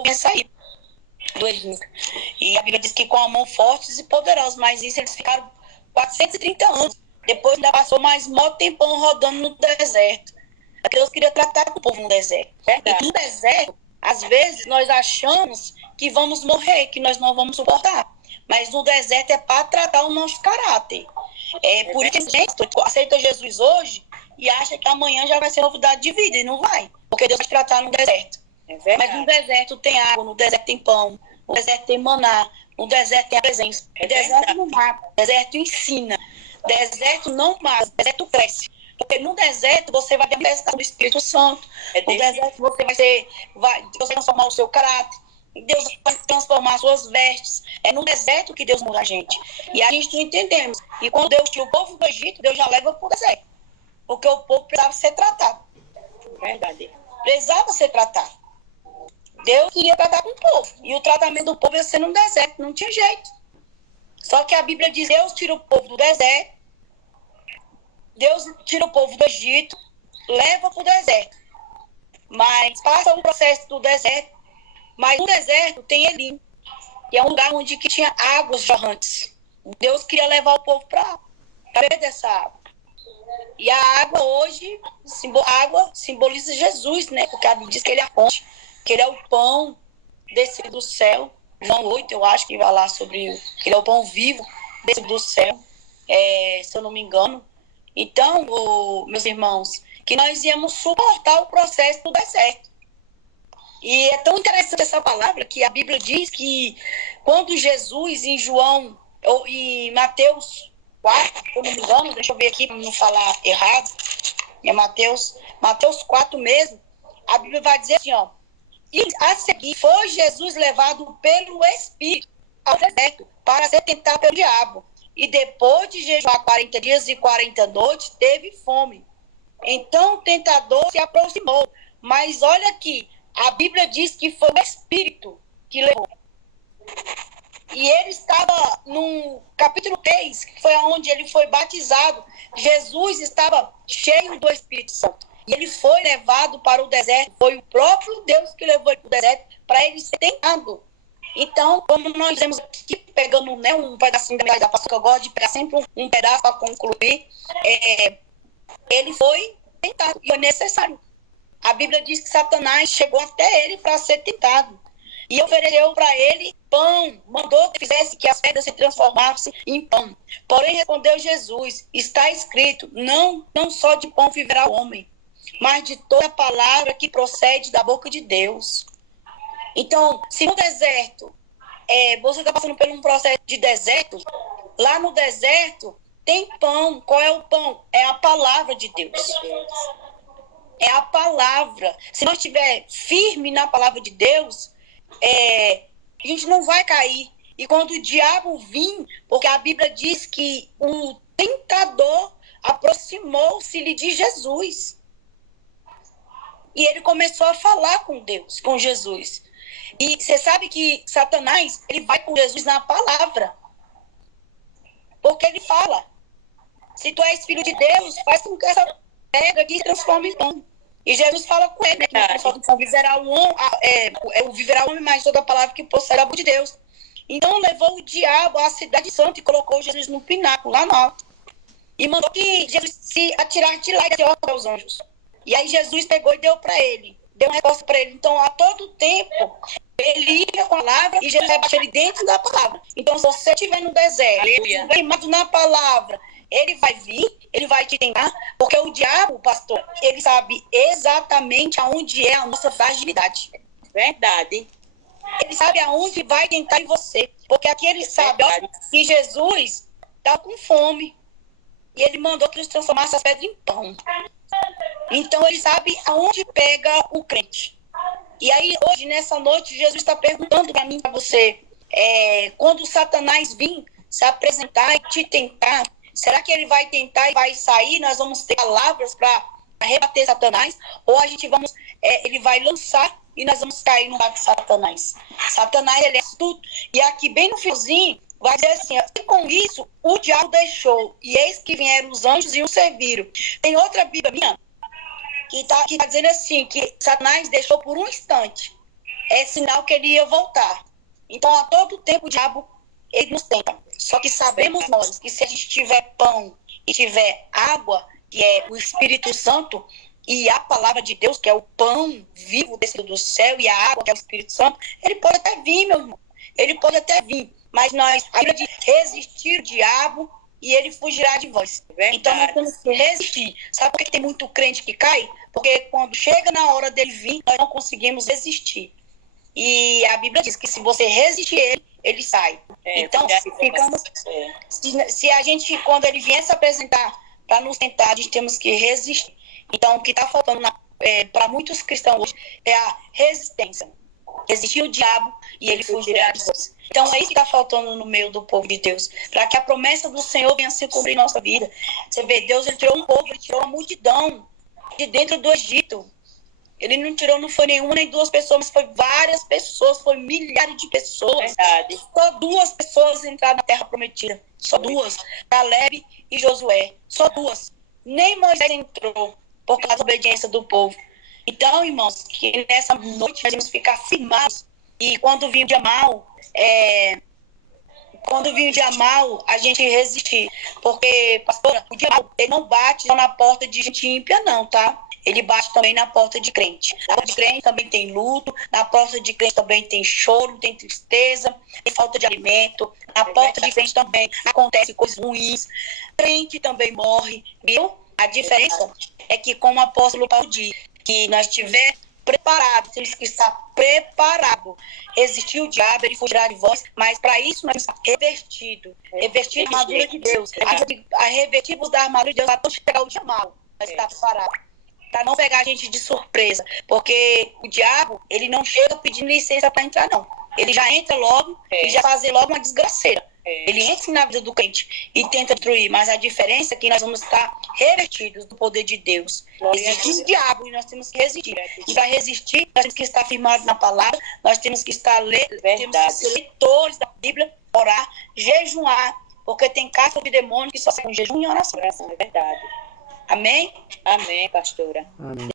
para sair do Egito. E a Bíblia diz que com a mão fortes e poderosos, mas isso eles ficaram 430 anos. Depois ainda passou mais mó tempão rodando no deserto. Porque Deus queria tratar com o povo no deserto. E no deserto, às vezes, nós achamos que vamos morrer, que nós não vamos suportar. Mas no deserto é para tratar o nosso caráter. Por isso que a gente aceita Jesus hoje e acha que amanhã já vai ser novidade de vida. E não vai. Porque Deus vai tratar no deserto. Mas no deserto tem água, no deserto tem pão, no deserto tem maná, no deserto tem a presença. O deserto não mata, o deserto ensina. Deserto não mata, o deserto cresce. Porque no deserto você vai ter a manifestação do Espírito Santo. No deserto você vai transformar o seu caráter. Deus vai transformar as suas vestes. É no deserto que Deus muda a gente. E a gente não entendemos. E quando Deus tira o povo do Egito, Deus já leva para o deserto. Porque o povo precisava ser tratado. Verdade. Precisava ser tratado. Deus queria tratar com o povo. E o tratamento do povo ia ser no deserto. Não tinha jeito. Só que a Bíblia diz que Deus tira o povo do deserto. Deus tira o povo do Egito. Leva para o deserto. Mas passa o processo do deserto. Mas no deserto tem Elim. Que é um lugar onde que tinha águas jorrantes. Deus queria levar o povo para beber dessa água. E a água hoje, água simboliza Jesus, né? Porque a Bíblia diz que ele é a fonte. Que ele é o pão descido do céu. João 8, eu acho que vai lá sobre que ele é o pão vivo descido do céu, se eu não me engano. Então, meus irmãos, que nós íamos suportar o processo do deserto. E é tão interessante essa palavra que a Bíblia diz que quando Jesus, em João, ou em Mateus 4, se eu não me engano, deixa eu ver aqui para não falar errado, é Mateus 4 mesmo, a Bíblia vai dizer assim, ó, e a seguir foi Jesus levado pelo Espírito ao deserto para ser tentado pelo diabo. E depois de jejuar 40 dias e 40 noites, teve fome. Então o tentador se aproximou. Mas olha aqui, a Bíblia diz que foi o Espírito que levou. E ele estava no capítulo 3, que foi onde ele foi batizado. Jesus estava cheio do Espírito Santo. E ele foi levado para o deserto. Foi o próprio Deus que levou ele para o deserto para ele ser tentado. Então, como nós vemos aqui, pegando, né, um pedacinho da medalha da Páscoa, que eu gosto de pegar sempre um pedaço para concluir, ele foi tentado e foi necessário. A Bíblia diz que Satanás chegou até ele para ser tentado. E ofereceu para ele pão, mandou que fizesse que as pedras se transformassem em pão. Porém, respondeu Jesus, está escrito, não só de pão viverá o homem, mas de toda palavra que procede da boca de Deus. Então, se no deserto, você está passando por um processo de deserto, lá no deserto tem pão. Qual é o pão? É a palavra de Deus. É a palavra. Se nós estiver firme na palavra de Deus, a gente não vai cair. E quando o diabo vir, porque a Bíblia diz que o tentador aproximou-se de Jesus. E ele começou a falar com Deus, com Jesus. E você sabe que Satanás, ele vai com Jesus na palavra. Porque ele fala, se tu és filho de Deus, faz com que essa pedra aqui se transforme em pão. E Jesus fala com ele, né, que viverá o homem, mais toda a palavra que procede da boca de Deus. Então levou o diabo à cidade santa e colocou Jesus no pináculo, lá no alto. E mandou que Jesus se atirasse de lá e desse ordem aos anjos. E aí Jesus pegou e deu para ele. Deu uma resposta para ele. Então, a todo tempo, ele ia com a palavra e Jesus rebaixa ele dentro da palavra. Então, se você estiver no deserto, queimado na palavra, ele vai vir, ele vai te tentar, porque o diabo, pastor, ele sabe exatamente aonde é a nossa fragilidade. Verdade. Ele sabe aonde vai tentar em você. Porque aqui ele sabe que Jesus está com fome. E ele mandou que eles transformassem as pedras em pão. Então ele sabe aonde pega o crente. E aí hoje, nessa noite, Jesus está perguntando para mim, para você, quando Satanás vir se apresentar e te tentar, será que ele vai tentar e vai sair? Nós vamos ter palavras para rebater Satanás? Ou a gente ele vai lançar e nós vamos cair no lado de Satanás? Satanás, ele é astuto. E aqui bem no finalzinho, vai dizer assim, e com isso o diabo deixou, e eis que vieram os anjos e o serviram. Tem outra Bíblia minha que tá dizendo assim, que Satanás deixou por um instante. é sinal que ele ia voltar. Então, a todo tempo, o diabo, ele nos tenta. Só que sabemos nós que se a gente tiver pão e tiver água, que é o Espírito Santo, e a palavra de Deus, que é o pão vivo descido do céu, e a água, que é o Espírito Santo, ele pode até vir, meu irmão. Ele pode até vir. Mas nós, a Bíblia diz, resistir o diabo e ele fugirá de vós. Verdade. Então, nós temos que resistir. Sabe por que tem muito crente que cai? Porque quando chega na hora dele vir, nós não conseguimos resistir. E a Bíblia diz que se você resistir ele, ele sai. Então, ficamos... Se a gente, quando ele vier se apresentar para nos tentar, a gente temos que resistir. Então, o que está faltando para muitos cristãos hoje é a resistência. Resistir o diabo e ele fugirá de nós. Então, é isso que está faltando no meio do povo de Deus. Para que a promessa do Senhor venha se cumprir em nossa vida. Você vê, Deus ele tirou um povo, ele tirou uma multidão de dentro do Egito. Ele não tirou, não foi nenhuma nem duas pessoas, mas foi várias pessoas, foi milhares de pessoas. Verdade. Só 2 pessoas entraram na terra prometida. Só 2. Caleb e Josué. Só 2. Nem Moisés entrou por causa da obediência do povo. Então, irmãos, que nessa noite nós temos que ficar firmados. E quando vir o dia mal, a gente resistir. Porque, pastora, o dia mal, ele não bate só na porta de gente ímpia, não, tá? Ele bate também na porta de crente. Na porta de crente também tem luto, na porta de crente também tem choro, tem tristeza, tem falta de alimento. Na porta de crente também acontecem coisas ruins. Crente também morre, viu? A diferença é que, como o apóstolo Paulo diz, que nós estiver preparado, temos que estar preparado. Resistir o diabo, ele fugirá de vós, mas para isso nós estamos revestidos. Revestidos da armadura de Deus. A revestir-vos da armadura de Deus para chegar o dia mal. Nós estamos preparados. Para não pegar a gente de surpresa. Porque o diabo, ele não chega pedindo licença para entrar, não. Ele já entra logo e já fazer logo uma desgraceira. Ele entra na vida do crente e tenta destruir, mas a diferença é que nós vamos estar revestidos do poder de Deus. Existe o diabo e nós temos que resistir. E para resistir, nós temos que estar firmados na palavra, nós temos que estar temos que ser leitores da Bíblia, orar, jejuar, porque tem casca de demônio que só sai com jejum e oração. É verdade. Amém? Amém, pastora. Amém.